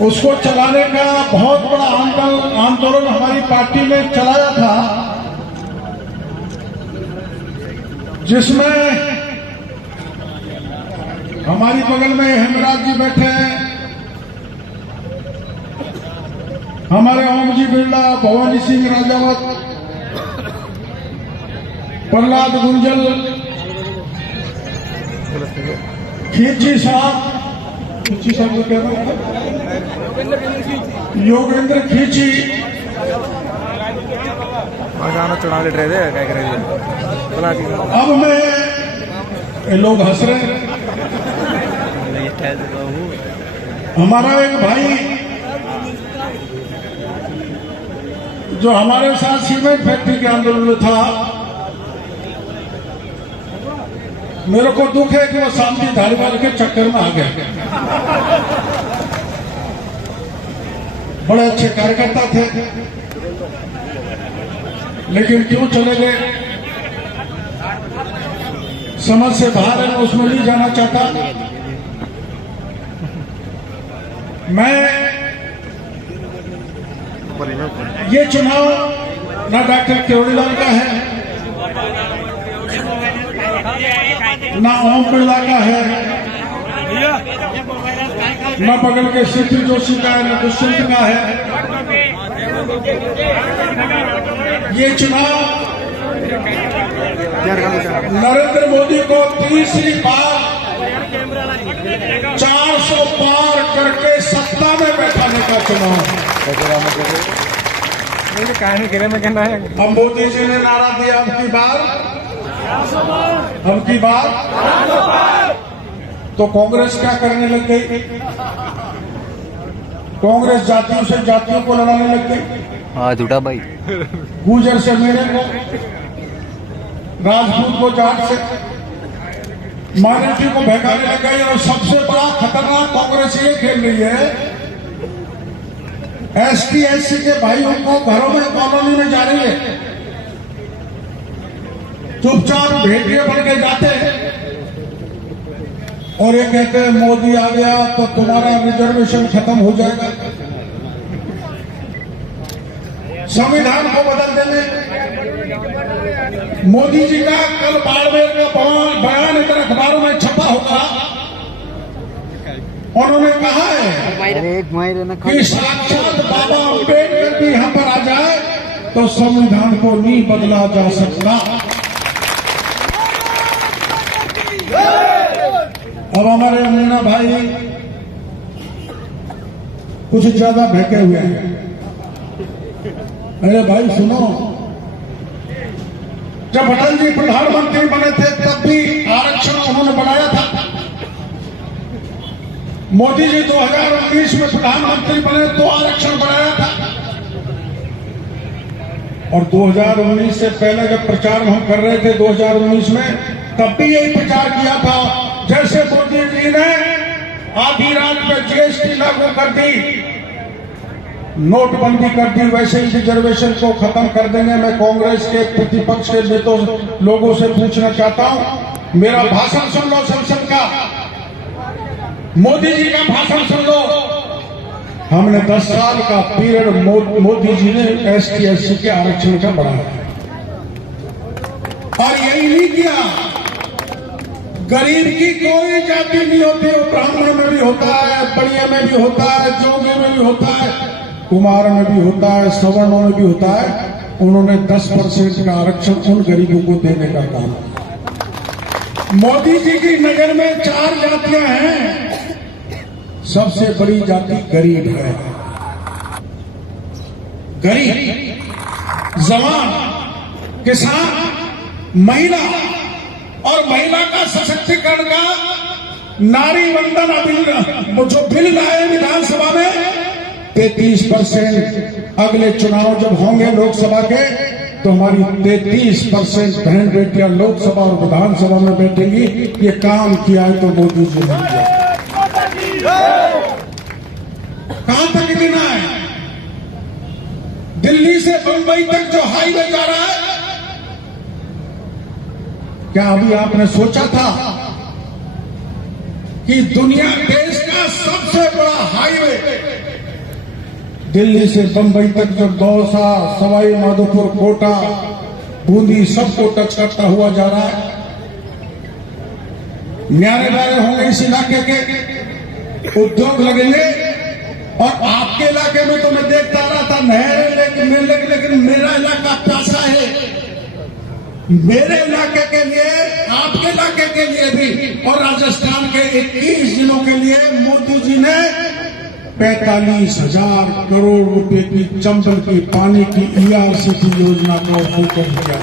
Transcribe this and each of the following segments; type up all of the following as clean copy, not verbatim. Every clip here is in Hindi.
उसको चलाने का बहुत बड़ा आंदोलन हमारी पार्टी ने चलाया था, जिसमें हमारी बगल में हेमराज जी बैठे हैं, हमारे ओम जी बिरला, भवानी सिंह राजावत, प्रहलाद गुंजल, खींची साहब को कह रहा था, योगेंद्र खींची, चुनाव लड़ रहे थे, क्या कर रहे थे। अब मैं ये लोग हंस रहे हैं। हमारा एक भाई जो हमारे साथ सीमेंट फैक्ट्री के आंदोलन में था, मेरे को दुख है कि वो शांति धारीवाल के चक्कर में आ गए। बड़े अच्छे कार्यकर्ता थे, लेकिन क्यों चले गए समझ से बाहर है, उसमें नहीं जाना चाहता। मैं ये चुनाव ना डॉक्टर केवड़ीलाल का है, ना ओम बिरला का है, न बगल के सीपी जोशी का है, न दुष्यंत का है। ये चुनाव नरेंद्र मोदी को तीसरी बार 400 पार करके सत्ता में बैठाने का चुनाव। हम मोदी जी ने नारा दिया, हम की बार तो कांग्रेस क्या करने लग गई? कांग्रेस जातियों से जातियों को लड़ाने लग गई। हाँ झूठा भाई, गुजर से मेरे को, राजपूत को जाट से, माइनॉरिटी को भगाने लग गई। और सबसे बड़ा खतरनाक कांग्रेस ये खेल रही है, एसटी एससी के भाइयों को घरों में कॉलोनी में जा रही है, चुपचाप भेड़िए बन के जाते हैं और ये कहते हैं मोदी आ गया तो तुम्हारा रिजर्वेशन खत्म हो जाएगा, संविधान को बदल देंगे। मोदी जी का कल बाड़मेर का बयान इधर अखबारों में छपा होगा, उन्होंने कहा है कि साक्षात बाबा अम्बेडकर भी यहां पर आ जाए तो संविधान को नहीं बदला जा सकता। अब हमारे मीना भाई कुछ ज्यादा बहके हुए हैं। अरे भाई सुनो, जब अटल जी प्रधानमंत्री बने थे तब भी आरक्षण उन्होंने बढ़ाया था। मोदी जी 2019 में प्रधानमंत्री बने तो आरक्षण बढ़ाया था। और 2019 से पहले जब प्रचार हम कर रहे थे 2019 में, तब भी यही प्रचार किया था। जैसे मोदी जी ने आधी रात में जीएसटी लागू कर दी, नोटबंदी कर दी, वैसे ही रिजर्वेशन को खत्म कर देंगे। मैं कांग्रेस के प्रतिपक्ष के लोगों से पूछना चाहता हूं, मेरा भाषण सुन लो संसद का, मोदी जी का भाषण सुन लो। हमने 10 साल का पीरियड मोदी जी ने एसटी एससी के आरक्षण का बढ़ाया और यही नहीं किया। गरीब की कोई जाति नहीं होती, वो ब्राह्मण में भी होता है, बड़िया में भी होता है, जोगी में भी होता है, कुमार में भी होता है, सवर्णों में भी होता है। उन्होंने 10% का आरक्षण उन गरीबों को देने का काम। मोदी जी की नजर में 4 जातियां हैं, सबसे बड़ी जाति गरीब है। गरीब, जवान, किसान, महिला, और महिला का सशक्तिकरण का नारी वंदन जो बिल लाए विधानसभा में 33%। अगले चुनाव जब होंगे लोकसभा के तो हमारी 33% बहन बेटियां लोकसभा और विधानसभा में बैठेंगी। ये काम किया है तो मोदी जी ने किया। कहां तक गिना है? दिल्ली से बंबई तक जो हाईवे जा रहा है, क्या अभी आपने सोचा था कि दुनिया देश का सबसे बड़ा हाईवे दिल्ली से बंबई तक जो दौसा, सवाई माधोपुर, कोटा, बूंदी सबको टच करता हुआ जा रहा है। न्यारे नारे होंगे इस इलाके के, उद्योग लगेंगे। और आपके इलाके में तो मैं देखता रहा था नहरें, लेकिन मेरा इलाका प्यासा है। मेरे इलाके के लिए, आपके इलाके के लिए भी और राजस्थान के 21 जिलों के लिए मोदी जी ने 45,000 करोड़ रुपए की चंबल की पानी की ERCP योजना को फूकन किया।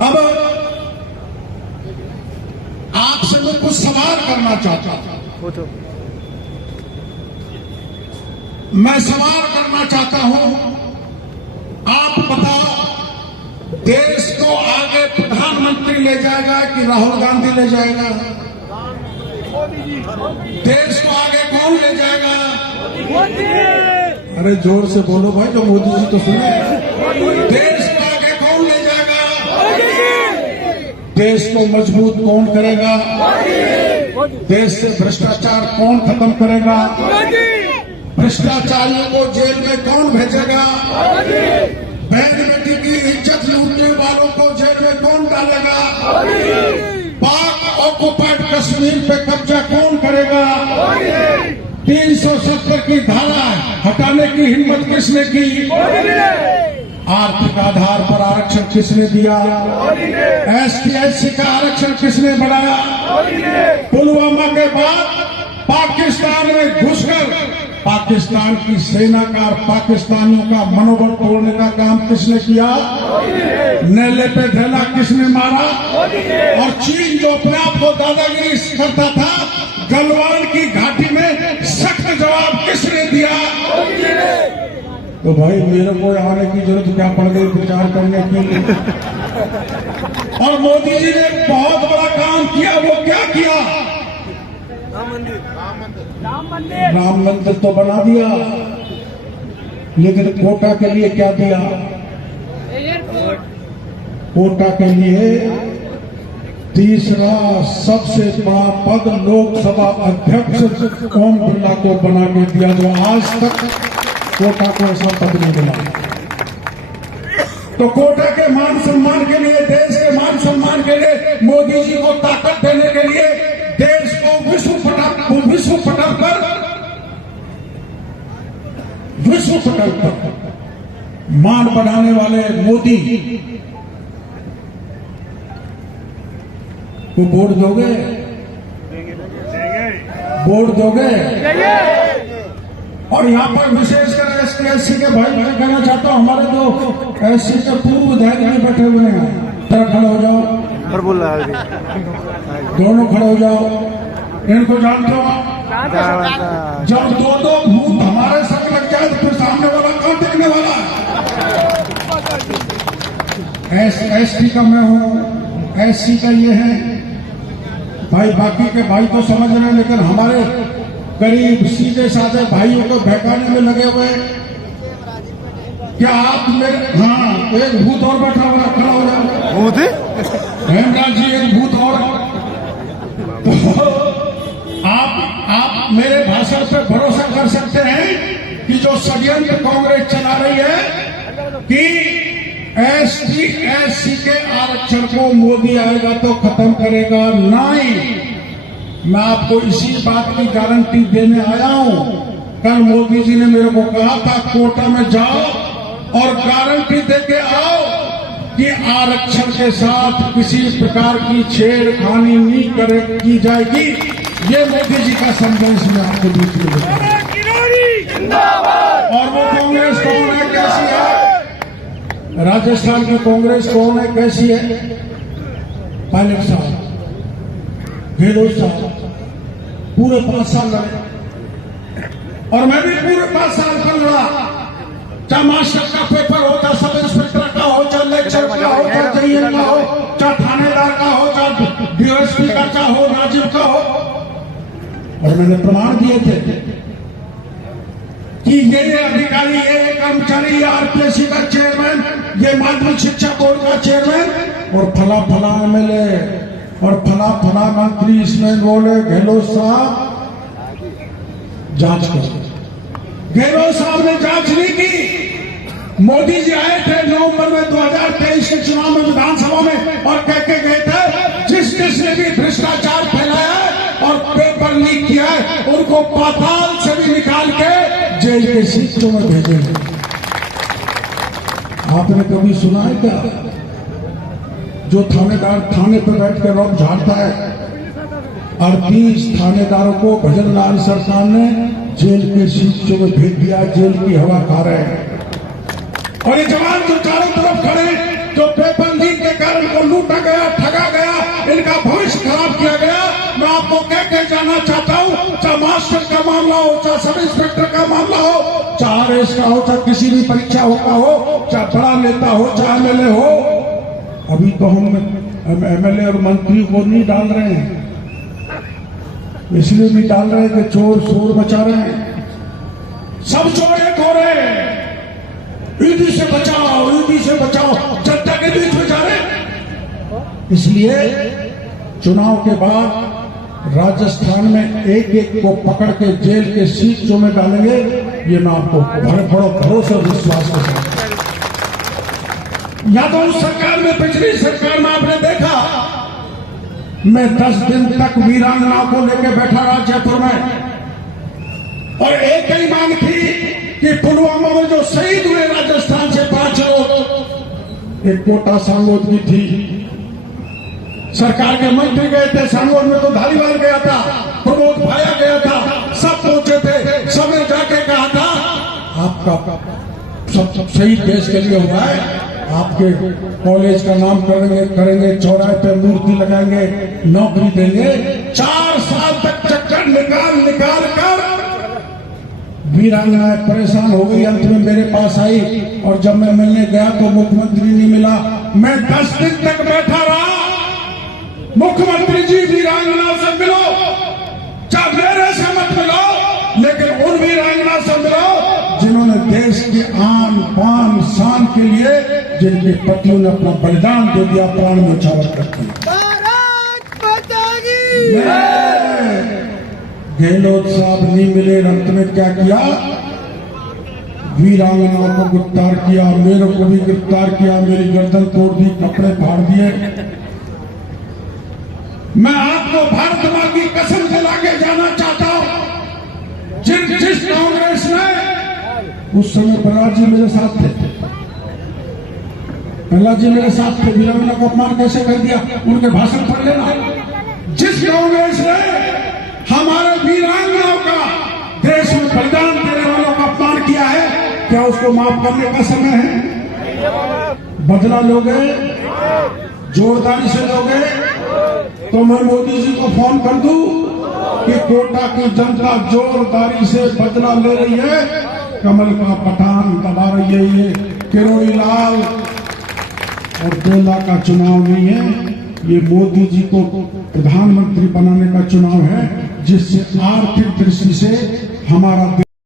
अब आपसे मैं कुछ सवाल करना चाहता था। मैं सवाल करना चाहता हूं, आप बताओ, देश को आगे प्रधानमंत्री ले जाएगा कि राहुल गांधी ले जाएगा? देश को आगे कौन ले जाएगा? अरे जोर से बोलो भाई, जो मोदी जी तो सुने। देश को आगे कौन ले जाएगा? देश को मजबूत कौन करेगा? देश से भ्रष्टाचार कौन खत्म करेगा? भ्रष्टाचारियों को जेल में कौन भेजेगा? बहन बेटी की इज्जत लूटने वालों को जेल में कौन डालेगा? पाक ऑक्युपाइड कश्मीर पे कब्जा कौन करेगा? 370 की धारा हटाने की हिम्मत किसने की? आर्थिक आधार पर आरक्षण किसने दिया? ST/SC का आरक्षण किसने बढ़ाया? पुलवामा के बाद पाकिस्तान में घुसकर पाकिस्तान की सेना का और पाकिस्तानियों का मनोबल तोड़ने का काम किसने किया? नेले पे ढेला किसने मारा? और चीन जो अपने आप को दादागिरी करता था, गलवान की घाटी में सख्त जवाब किसने दिया? तो भाई मेरे को आने की जरूरत क्या पड़ गई विचार करने की? और मोदी जी ने बहुत बड़ा काम किया। वो क्या किया? राम मंदिर तो बना दिया, लेकिन कोटा के लिए क्या दिया? कोटा के लिए तीसरा सबसे बड़ा पद लोकसभा अध्यक्ष ओम बिरला को बना के दिया, जो आज तक कोटा को ऐसा पद नहीं मिला। तो कोटा के मान सम्मान के लिए, देश के मान सम्मान के लिए, मोदी जी को ताकत देने के लिए देश को विश्व पटल पर मान बढ़ाने वाले मोदी को वोट दोगे? वोट दोगे? और यहाँ पर विशेषकर ST/SC के भाई मैं कहना चाहता हूँ, हमारे जो SC के पूर्व विधायक भी बैठे हुए हैं, जरा खड़े हो जाओ। और बोल रहा है दोनों खड़े हो जाओ। इनको जानते हो? जब दो भूत हमारे संग लग जाए तो फिर सामने वाला कौन देखने वाला है? ST का मैं हूँ, SC का ये है भाई। बाकी के भाई तो समझ रहे हैं, लेकिन हमारे गरीब सीधे साधे भाइयों को बहकाने में लगे हुए। क्या आप मेरे, हाँ एक भूत और बैठा हुआ, खड़ा हो जाए। हेमराज जी एक भूत और। तो आप मेरे भाषण पर भरोसा कर सकते हैं कि जो षड्यंत्र कांग्रेस चला रही है कि ST/SC के आरक्षण को मोदी आएगा तो खत्म करेगा, नहीं। मैं आपको इसी बात की गारंटी देने आया हूं। कल मोदी जी ने मेरे को कहा था कोटा में जाओ और गारंटी देके आओ कि आरक्षण के साथ किसी प्रकार की छेड़खानी नहीं की जाएगी। ये मोदी जी का संदेश मैं आपको बीच में देता हूं। और वो कांग्रेस कौन है, कैसी है? राजस्थान की कांग्रेस कौन है, कैसी है? पायलट साहब, गहलोत साहब पूरे 5 साल लड़े, और मैं भी पूरे 5 साल पर लड़ा। चाहे मास्टर का पेपर हो, चाहे सब इंस्पेक्टर का हो, चाहे लेक्चर का हो, चाहे JN का हो, चाहे थानेदार का हो, चाहे DSP का, चाहे हो राजीव का हो। और मैंने प्रमाण दिए थे कि ये अधिकारी, ये कर्मचारी, ये RPSC का चेयरमैन, ये माध्यमिक शिक्षा बोर्ड का चेयरमैन और फला फला एमएलए और फला फला मंत्री इसमें बोले गहलोत साहब जांच करो। गहलोत साहब ने जांच नहीं की। मोदी जी आए थे नवंबर में 2023 के चुनाव में विधानसभा में और कह के गए थे जिस जिसने भी भ्रष्टाचार फैलाया है और पेपर लीक किया है उनको पाताल से भी निकाल के जेल के सीटों में भेजेंगे। आपने कभी सुना है क्या जो थानेदार थाने पर बैठ कर रोक झाड़ता है? 38 थानेदारों को भजनलाल सरकार ने जेल के सीटों में भेज दिया, जेल की हवा खा रहे हैं। और ये जवान जो चारों तरफ खड़े जो पेपर लीक के कारण को लूटा गया, ठगा गया, इनका भविष्य खराब किया गया, मैं आपको कह के जाना चाहता हूं, चाहे मास्टर का मामला हो, चाहे सब इंस्पेक्टर का मामला हो, चाहे आरएस का हो, चाहे किसी भी परीक्षा होता हो, चाहे बड़ा नेता हो, चाहे एमएलए हो, अभी तो हम एमएलए और मंत्री को नहीं डाल रहे हैं, इसलिए भी डाल रहे हैं कि चोर शोर मचा रहे हैं। सब चोर एक हो रहे हैं। ईडी से बचाओ, ईडी से बचाओ, जनता के बीच में जा रहे। इसलिए चुनाव के बाद राजस्थान में एक एक को पकड़ के जेल के सीटों में डालेंगे, ये मैं आपको बड़ो भरोसे और विश्वास के साथ। या तो उस सरकार में, पिछली सरकार में आपने देखा, मैं 10 दिन तक वीरांगना को लेकर बैठा रहा जयपुर में और एक ही मांग थी कि पुलवामा में जो शहीद हुए राजस्थान से 5 लोग, एक कोटा सांगोद की थी। सरकार के मंत्री गए थे सांगोद में, तो धारीवाल गया था, प्रमोद भाया गया था, सब पहुंचे थे। सबने जाके कहा था आपका सब शहीद देश के लिए हुआ है, आपके कॉलेज का नाम करेंगे, चौराहे पे मूर्ति लगाएंगे, नौकरी देंगे। 4 साल तक चक्कर निकाल कर वीरांगनाएं परेशान हो गई। अंत में मेरे पास आई और जब मैं मिलने गया तो मुख्यमंत्री नहीं मिला। मैं 10 दिन तक बैठा रहा, मुख्यमंत्री जी वीरांगना से मिलो, चाहे मेरे से मत मिलो, लेकिन उन वीरांगना से मिलो जिन्होंने देश के आन बान शान के लिए, जिनके पतियों ने अपना बलिदान दे दिया, प्राण न्यौछावर करके। गहलोत साहब नहीं मिले, अंत में क्या किया? वीरांगनाओं को गिरफ्तार किया, मेरे को भी गिरफ्तार किया, मेरी गर्दन तोड़ दी, कपड़े फाड़ दिए। मैं आपको भारत मां की कसम दिला के जाना चाहता हूं, जिस कांग्रेस ने उस समय प्रहलाद जी मेरे साथ थे, प्रहलाद जी मेरे साथ थे, वीरांगना को अपमान कैसे कर दिया, उनके भाषण पढ़ लेना। जिस कांग्रेस ने हमारे वीरांगनाओं का, देश में बलिदान देने वालों का अपमान किया है, क्या उसको माफ करने का समय है? बदला लोगे, जोरदारी से लोगे, तो मैं मोदी जी को फोन कर दूं कि कोटा की जनता जोरदारी से बदला ले रही है, कमल का पठान दबा रही है। ये किरोड़ी लाल और डोला का चुनाव नहीं है, ये मोदी जी को प्रधानमंत्री बनाने का चुनाव है, जिससे आर्थिक दृष्टि से हमारा